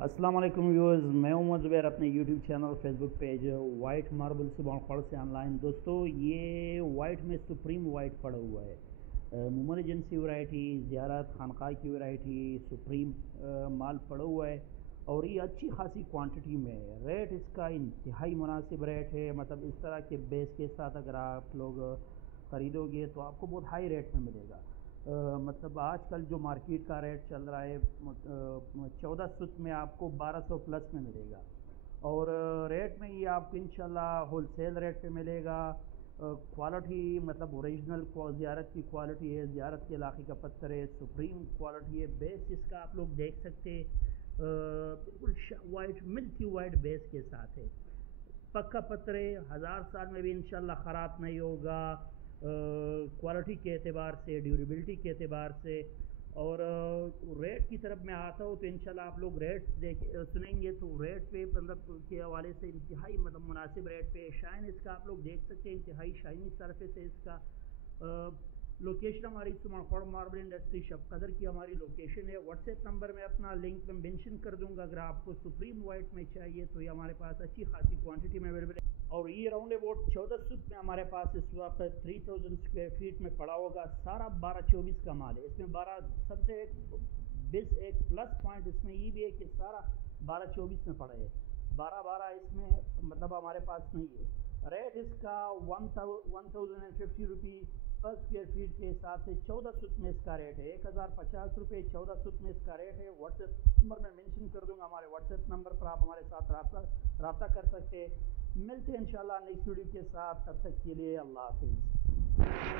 अस्सलाम वालेकुम व्यूअर्स, मैं हूं ज़ुबैर अपने YouTube channel Facebook page white marble से खड़ से ऑनलाइन। दोस्तों, ये वाइट में सुप्रीम वाइट पड़ा हुआ है। मोमन एजेंसी वैरायटी, ज़ियारत खानका की वैरायटी सुप्रीम माल पड़ा हुआ है और ये अच्छी खासी क्वांटिटी में है। रेट इसका इंतहाई मुनासिब रेट है। मतलब इस तरह के बेस के साथ अगर आप लोग ख़रीदोगे तो आपको बहुत हाई रेट में मिलेगा। मतलब आजकल जो मार्केट का रेट चल रहा है 1400 में आपको 1200 प्लस में मिलेगा और रेट में ये आपको इंशाल्लाह होलसेल रेट पे मिलेगा। क्वालिटी मतलब ओरिजिनल ज़ियारत की क्वालिटी है, ज़ियारत के इलाके का पत्थर है, सुप्रीम क्वालिटी है। बेस इसका आप लोग देख सकते हैं, बिल्कुल वाइट मिल्की वाइट बेस के साथ है। पक्का पत्थर है, 1000 साल में भी इंशाल्लाह ख़राब नहीं होगा। क्वालिटी के एतबार से, ड्यूरेबिलिटी के एतबार से। और रेट की तरफ मैं आता हूँ तो इंशाल्लाह आप लोग रेट सुनेंगे तो रेट पे मतलब के हवाले से इंतहाई मतलब मुनासिब रेट पे। शाइन इसका आप लोग देख सकते हैं, इंतहाई शाइनी सरफेस है इसका। लोकेशन हमारी सुमनखोर मार्बल इंडस्ट्री शबकदर की हमारी लोकेशन है। व्हाट्सएप नंबर में अपना लिंक में मेंशन कर दूंगा। अगर आपको सुप्रीम वाइट में चाहिए तो ये हमारे पास अच्छी खासी क्वांटिटी में अवेलेबल है और ये राउंड अबाउट 1400 में हमारे पास इस वक्त 3000 स्क्वायर फीट में पड़ा होगा। सारा 12-24 का माल है। इसमें 12 सबसे एक प्लस पॉइंट इसमें ये भी है कि सारा 12-24 में पड़ा है। 12-12 इसमें मतलब हमारे पास नहीं है। रेट इसका 1050 रुपीज़ पर स्क्वायर फीट के हिसाब से 1400 में इसका रेट है। 1050 रुपये 1400 में इसका रेट है। व्हाट्सएप नंबर में मेंशन कर दूंगा। हमारे व्हाट्सएप नंबर पर आप हमारे साथ रब्ता कर सकते हैं। मिलते हैं इंशाल्लाह नेक्स्ट वीडियो के साथ। तब तक के लिए अल्लाह हाफिज़।